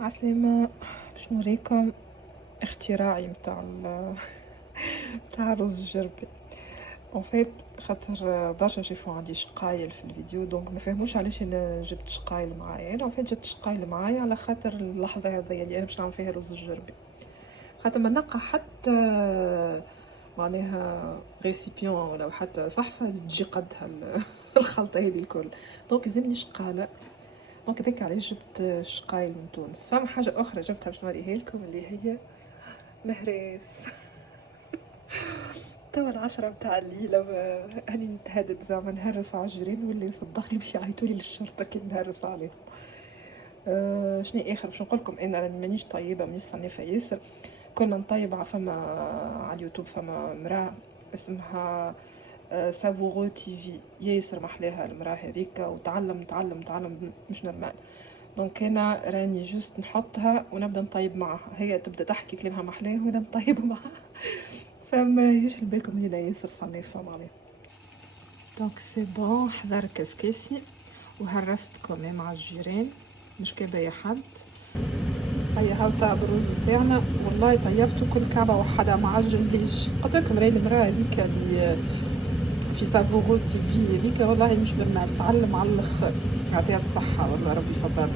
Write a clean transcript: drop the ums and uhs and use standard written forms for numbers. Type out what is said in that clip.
عسلامة. باش نوريكم اختراعي متاع الرز الجربي. اون فيت خاطر برشا شافو عندي شقايل في الفيديو، دونك ما فهموش علاش انا جبت شقايل معايا. انا اون فيت جبت شقايل معايا على خاطر اللحظه هذيا اللي انا باش نعمل فيها الرز الجربي، خاطر ما نلقى حتى معناها ريسيبيون ولا حتى صحفه تجي قدها الخلطه هذه الكل، دونك لازمني شقاله. دونك هذاك علاش جبت شقايل من تونس. فما حاجه اخرى جبتها باش نوريها لكم اللي هي مهراس. توا العشرة متاع الليلة هاني نتهدد زعما نهرس على الجيران واللي صدقني باش يعيطولي للشرطة كي نهرس عليهم. شنو اخر باش نقولكم، انا راني مانيش طيبة، مانيش صنيفة ياسر. كل ما نطيب فما على اليوتيوب فما مراه اسمها سافورو تي في، ياسر محلاها المراه هذيك، وتعلم تعلم تعلم مش نورمال. دونك انا راني جوست نحطها ونبدا نطيب معها، هي تبدا تحكي كلامها محلاه وانا نطيب معها. فما يجيش لبالكم اللي لا ياسر صنيفه معناها. دونك سي بون، حضر كاسكاسي وهرست كومي مع الجيران، مش كابايا حد. هيا هاو طاب الرز نتاعنا، والله طيبته كل كعبه وحدها ما عجبنيش. قلت لكم راهي المراه هذيك اللي في سافورو تي في هذيك والله مش نورمال، تعلم على الاخر، يعطيها الصحه والله ربي يفضلها.